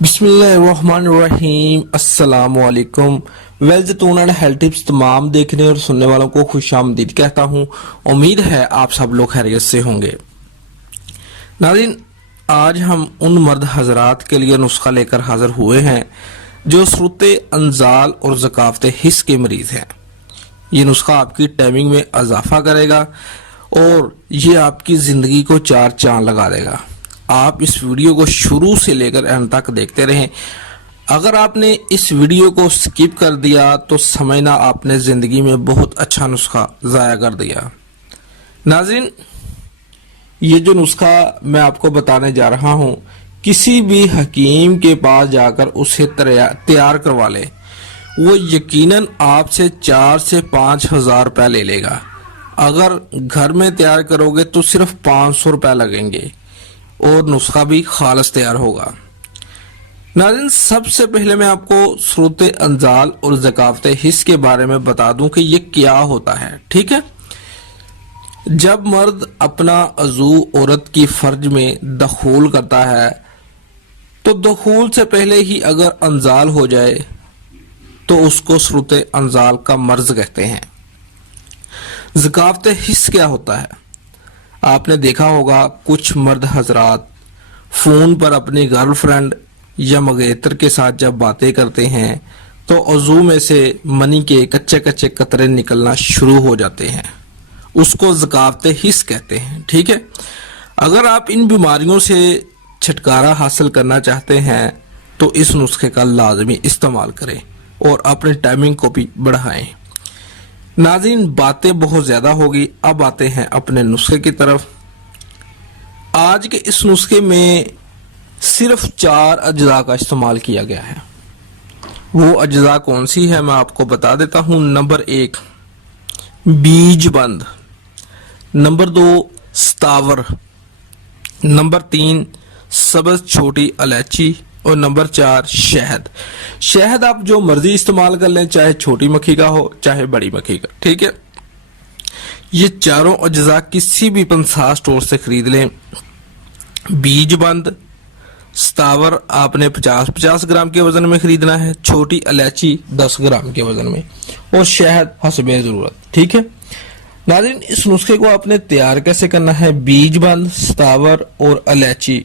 بسم اللہ الرحمن الرحیم۔ السلام علیکم۔ ویلزتون اینڈ ہیلتھ ٹپس تمام دیکھنے اور سننے والوں کو خوش آمدید کہتا ہوں۔ امید ہے آپ سب لوگ خیریت سے ہوں گے۔ ناظرین، آج ہم ان مرد حضرات کے لیے نسخہ لے کر حاضر ہوئے ہیں جو صورت انزال اور ذکاوت حس کے مریض ہیں۔ یہ نسخہ آپ کی ٹائمنگ میں اضافہ کرے گا اور یہ آپ کی زندگی کو چار چاند لگا دے گا۔ آپ اس ویڈیو کو شروع سے لے کر اینڈ تک دیکھتے رہیں۔ اگر آپ نے اس ویڈیو کو سکپ کر دیا تو سمجھنا آپ نے زندگی میں بہت اچھا نسخہ ضائع کر دیا۔ ناظرین، یہ جو نسخہ میں آپ کو بتانے جا رہا ہوں، کسی بھی حکیم کے پاس جا کر اسے تیار کروا لے، وہ یقیناً آپ سے 4 سے 5 ہزار روپے لے لے گا۔ اگر گھر میں تیار کرو گے تو صرف 500 روپے لگیں گے اور نسخہ بھی خالص تیار ہوگا۔ ناظرین، سب سے پہلے میں آپ کو صورت انزال اور ذکاوت حس کے بارے میں بتا دوں کہ یہ کیا ہوتا ہے، ٹھیک ہے؟ جب مرد اپنا عضو عورت کی فرج میں دخول کرتا ہے تو دخول سے پہلے ہی اگر انزال ہو جائے تو اس کو صورت انزال کا مرض کہتے ہیں۔ ذکاوت حس کیا ہوتا ہے؟ آپ نے دیکھا ہوگا کچھ مرد حضرات فون پر اپنی گرل فرینڈ یا مگیتر کے ساتھ جب باتیں کرتے ہیں تو عضو میں سے منی کے کچے کچے قطرے نکلنا شروع ہو جاتے ہیں۔ اس کو ذکاوت حس کہتے ہیں، ٹھیک ہے؟ اگر آپ ان بیماریوں سے چھٹکارا حاصل کرنا چاہتے ہیں تو اس نسخے کا لازمی استعمال کریں اور اپنی ٹائمنگ کو بھی بڑھائیں۔ ناظرین، باتیں بہت زیادہ ہوگی، اب آتے ہیں اپنے نسخے کی طرف۔ آج کے اس نسخے میں صرف 4 اجزاء کا استعمال کیا گیا ہے۔ وہ اجزاء کون سی ہے میں آپ کو بتا دیتا ہوں۔ نمبر 1 بیج بند، نمبر 2 ستاور، نمبر 3 سبز چھوٹی الائچی اور نمبر 4 شہد۔ شہد آپ جو مرضی استعمال کر لیں، چاہے چھوٹی مکھی کا ہو چاہے بڑی مکھی کا، ٹھیک ہے؟ یہ چاروں اجزاء کسی بھی پنسا سٹور سے خرید لیں۔ بیج بند ستاور آپ نے 50 گرام کے وزن میں خریدنا ہے، چھوٹی الائچی 10 گرام کے وزن میں، اور شہد حسب ضرورت، ٹھیک ہے؟ ناظرین، اس نسخے کو آپ نے تیار کیسے کرنا ہے؟ بیج بند، ستاور اور الائچی،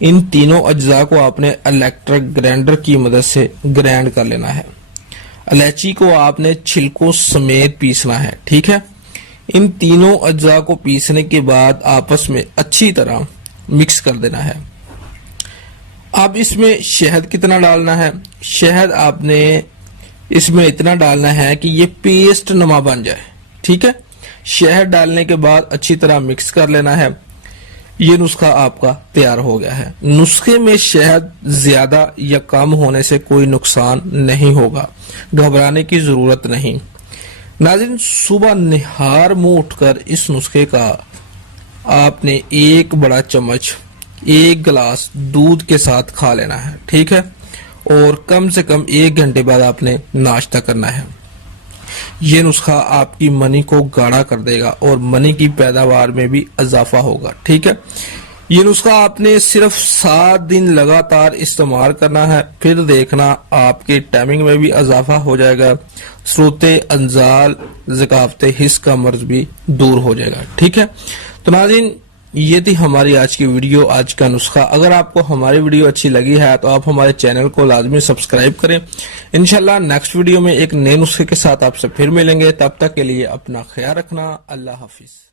ان تینوں اجزاء کو آپ نے الیکٹرک گرائنڈر کی مدد سے گرائنڈ کر لینا ہے۔ الائچی کو آپ نے چھلکوں سمیت پیسنا ہے، ٹھیک ہے؟ ان تینوں اجزاء کو پیسنے کے بعد آپس میں اچھی طرح مکس کر دینا ہے۔ اب اس میں شہد کتنا ڈالنا ہے؟ شہد آپ نے اس میں اتنا ڈالنا ہے کہ یہ پیسٹ نما بن جائے، ٹھیک ہے؟ شہد ڈالنے کے بعد اچھی طرح مکس کر لینا ہے۔ یہ نسخہ آپ کا تیار ہو گیا ہے۔ نسخے میں شہد زیادہ یا کم ہونے سے کوئی نقصان نہیں ہوگا، گھبرانے کی ضرورت نہیں۔ ناظرین، صبح نہار منہ اٹھ کر اس نسخے کا آپ نے 1 بڑا چمچ 1 گلاس دودھ کے ساتھ کھا لینا ہے، ٹھیک ہے؟ اور کم سے کم 1 گھنٹے بعد آپ نے ناشتہ کرنا ہے۔ یہ نسخہ آپ کی منی کو گاڑھا کر دے گا اور منی کی پیداوار میں بھی اضافہ ہوگا، ٹھیک ہے؟ یہ نسخہ آپ نے صرف 7 دن لگاتار استعمال کرنا ہے، پھر دیکھنا آپ کی ٹائمنگ میں بھی اضافہ ہو جائے گا، صورت انزال ذکاوت حس کا مرض بھی دور ہو جائے گا، ٹھیک ہے؟ تو ناظرین، یہ تھی ہماری آج کی ویڈیو، آج کا نسخہ۔ اگر آپ کو ہماری ویڈیو اچھی لگی ہے تو آپ ہمارے چینل کو لازمی سبسکرائب کریں۔ انشاءاللہ نیکسٹ ویڈیو میں ایک نئے نسخے کے ساتھ آپ سے پھر ملیں گے۔ تب تک کے لیے اپنا خیال رکھنا۔ اللہ حافظ۔